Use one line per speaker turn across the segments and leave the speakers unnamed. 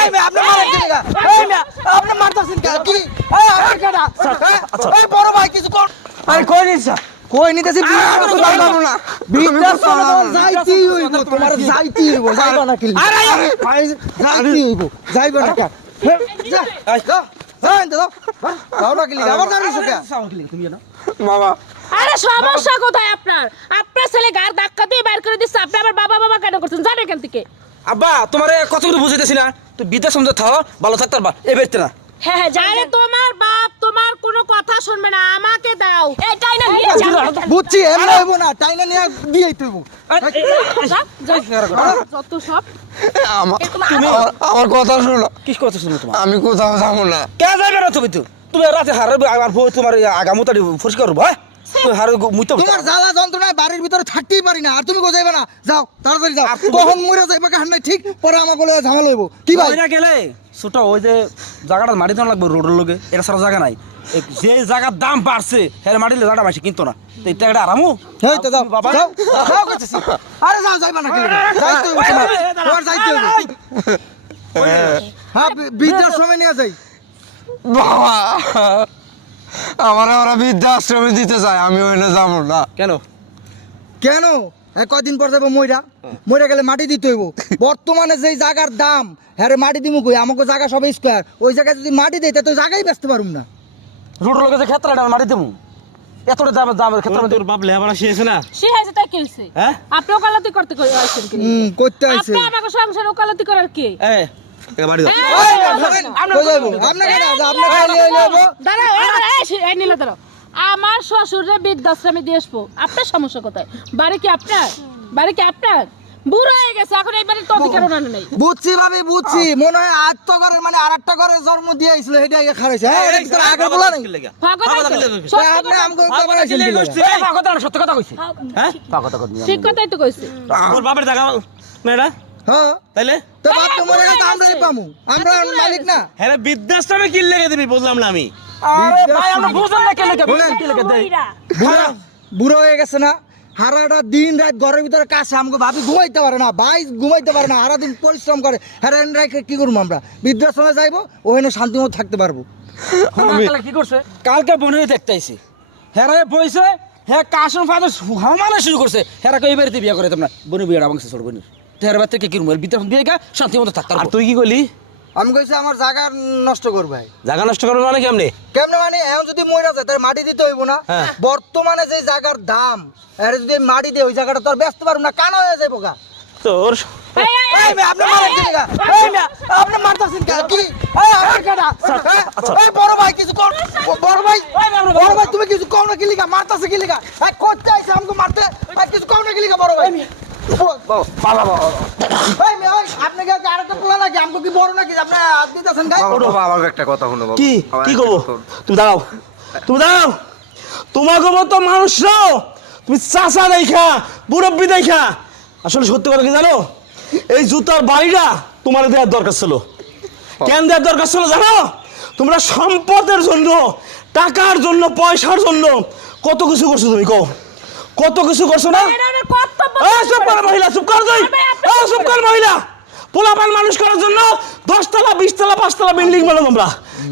এই মেয়ে, আপনি মারেন কি লাগা? এই মেয়ে, আপনি মারতাছেন কেন? কি? এই, আমার কেডা? এই বড় ভাই কিছু কর।
আরে কই
নিতেছি বৃদ্ধাশ্রমে যাইবো না। বৃদ্ধাশ্রমে তোমার যাইতেই হইব, তোমার যাইতেই হইব, যাইবা না কি? যাইতেই হইব, যাইবা না কেন? যা, যাও, যাও এনতে যাও। যাও না কি লিগা? আবার দাঁড়িয়েছো কেন?
তুমি জানো
মামা
আরে সমস্যা কোথায় আপনার আপনার ছেলে গার ধাক্কা দিয়ে বের করে দিচ্ছে আপনি আবার বাবা বাবা কেন করছেন জানেন এখান থেকে
আব্বা তোমারে কত করে বুঝাইতেছি না। তুই বিদ্যা সমঝে থাও ভালো থাকতে পারবা এ বেরতে না।
হ্যাঁ হ্যাঁ আরে তোমার বাপ তোমার কোনো কথা শুনবে না আমাকে দাও। নিয়ে যাও।
বুঝছি এমনি হইব না টাইনা নিয়ে দিয়েই তো হইব।
যা, যা, যত সব।
আমার কথা শোনো।
কি কথা শুনো তোমার?
আমি কোথাও যাব না।
কে যাবে না তুমি তো? তুমি রাতে হারে আর তোমার আগামতারি পরিষ্কার করব হ্যাঁ?
তোমার জ্বালা যন্ত্রণায় বাড়ির ভিতরে থাকতেই পারি না আর তুমি কোথায় যাইবে না? যাও তাড়াতাড়ি যাও। কখন মরে যাইবে কাহার নাই ঠিক পরে আমাকে লইয়া ঝামেলা হইব। কি ভাই?
ওইটা গেলে ছোট ওই যে জায়গাটা মাটি দেওয়া লাগবে রোডের লোকে এটা সারা জায়গা নাই। যে জায়গার দাম বাড়ছে হ্যাঁ মাটিলে জায়গাটা বেশি কিনতো না। এটা একটা আরামু
এই তো যাও
বাবা।
যাও। যাও। আরে যাও যাইবা না যাইতে হইব তোমার তোমার যাইতে হইব। হ্যাঁ বি- বৃদ্ধাশ্রমে নিয়ে যাই।
বাবা। আমার ওরা বৃদ্ধাশ্রমে দিতে চায় আমি ওইখানে যাব না
কেন
কেন কদিন পর যাব মইরা মইরা গেলে মাটি দিতে হইব বর্তমানে যেই জায়গার দাম হ্যাঁ মাটি দিমু কই আমাকে জায়গা সব স্কোয়ার ওই জায়গায় যদি মাটি দেয় তো জায়গায় বেচতে পারুম না
রোডের লোকে যে ক্ষেত্রটা মাটি দেবো এতটা দাম দাম ক্ষেত্র
তোর বাপ লেহাপড়া শিখেছে না
হয়েছে তাই কি
হ্যাঁ?
আপনি ওকালতি করতে করে আসছেন কি
হুম করতে আইছে
আপনি আমাকে সংসার ওকালতি করার কি
এ
বাড়ি
যাইবো? আপনার কেন? আপনার কেন নিয়ে যাইবো?
দাঁড়াও এই নীলা আমার শ্বশুরে বৃদ্ধাশ্রমে দিয়ে আসব। আপনার সমস্যা কোথায়? বাড়ি কি আপনার? বাড়ি কি আপনার? বুড়ো হয়ে গেছে এখন এই বাড়ির তো অধিকার ওনার নেই।
বুঝছি ভাবি বুঝছি। মনে হয় ঘরের মানে আর একটা ঘরের জন্ম দিয়ে আইছিল সেটা আগে খারাইছে। হ্যাঁ এটা কি আগে বলা নাই
তো।
তা
সত্যি কথা-
সত্য কইছি। হ্যাঁ? কথা
ঠিক কথাই তো কইছি।
তোর বাপের জায়গা না এটা
হ্যাঁ।
তাইলে?
তো বাপ তো মরে গেছে আমরাই পামু। আমরা মালিক না।
হ্যাঁ বৃদ্ধাশ্রমে কি লেগে দিবি? বুঝলাম না আমি।
আরে ভাই আমরা বুঝলাম না কেন
বলেন।
কি লেগে দেয়।
বুড়া। বুড়ো হয়ে গেছে না? হারাটা দিন রাত ঘরের ভিতরে কাছে আমাকে ভাবি ঘুমাইতে পারে না ভাই ঘুমাইতে পারে না হারা দিন পরিশ্রম করে। হারান রেখে কি করব আমরা? বৃদ্ধাশ্রমে যাইবো ওখানে শান্তিমতো থাকতে পারব।
কালকে কি করছে? কালকে বনে দেখতে আইছি। হেরা বইছে হ্যাঁ কাশন ফাদর হামানা শুরু করছে। হেরা কই বাড়িতে বিয়ে করে তোমরা? বনে বিয়েটা বাংছে ছোট বোনের হেরা বাড়িতে কি কিরম বিদ্যা বিয়ে কা শান্তি মতো থাকতে
আর তুই কি করলি?
আমি কইছি আমার জায়গা নষ্ট করবে
জায়গা নষ্ট করবি মানে কেমনে
কেমনে মানে এখন যদি মরে যায় তাহলে মাটি দিতে হইব না
হ্যাঁ।
বর্তমানে যে জায়গার দাম এর যদি মাটি দিই ওই জায়গাটা তো আর ব্যস্ত পারব না কানা হয়ে যাইবো গা
তোর
আপনি মারেন কি লাগা? এই মেয়ে, আপনি মারতাছেন কি? আমার কেডা? এই বড় ভাই কিছু কর। বড় ভাই, বড় ভাই, তুমি কিছু কও না কি লিগা? মারতাছে কি লিগা? এই করতে আইছে আমাকে মারতে। কিছু কও না কি লিগা, বড় ভাই আপনি কি আরেকটা পোলা নাকি? আমাকে কি বড় নাকি? আপনি হাত দিতেছেন গায়ে?
আমার একটা কথা শুনো বাবা।
কি? কি তুমি দাঁড়াও। তুমি দাঁড়াও। তোমাকে মতো মানুষ নাও তুমি চাষা দেখা মুরব্বী দেখা। আসলে সত্যি কথা কি জানো? এই জুতার বাড়িটা তোমার দেওয়ার দরকার ছিল। কেন দেওয়ার দরকার ছিল জানো? তোমরা সম্পদের জন্য টাকার জন্য পয়সার জন্য কত কিছু করছ তুমি কো কত কিছু করছ না? চুপ কর মহিলা কর তুই। চুপ কর মহিলা। পোলাপান মানুষ করার জন্য দশতলা, বিশতলা, পাঁচতলা বিল্ডিং বানাও তোমরা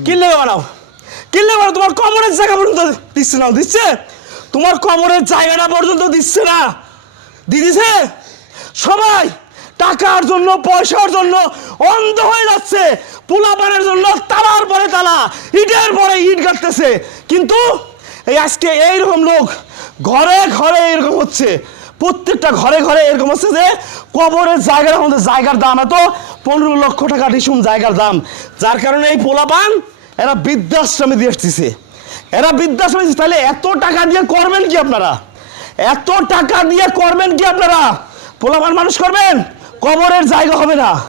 কিনলে বানাও কিনলে বানাও তোমার কবরের জায়গা পর্যন্ত দিচ্ছে না, দিচ্ছে? তোমার কবরের জায়গাটা পর্যন্ত দিচ্ছে না। দিদিছে সবাই টাকার জন্য, পয়সার জন্য অন্ধ হয়ে যাচ্ছে। পোলাপানের জন্য তালার পরে তালা, ইটের পরে ইট গাঁটতেছে কিন্তু এই আজকে এইরকম লোক ঘরে ঘরে এরকম হচ্ছে। প্রত্যেকটা ঘরে ঘরে এরকম হচ্ছে যে কবরের জায়গার মধ্যে জায়গার দাম এত, পনেরো লক্ষ টাকা রিসুম জায়গার দাম। যার কারণে এই পোলাপান, এরা বৃদ্ধাশ্রমে দিয়ে আসতেছে। এরা বৃদ্ধাশ্রমে তাহলে এত টাকা দিয়ে করবেন কি আপনারা? এত টাকা দিয়ে করবেন কি আপনারা? পোলাপান মানুষ করবেন? কবরের জায়গা হবে না।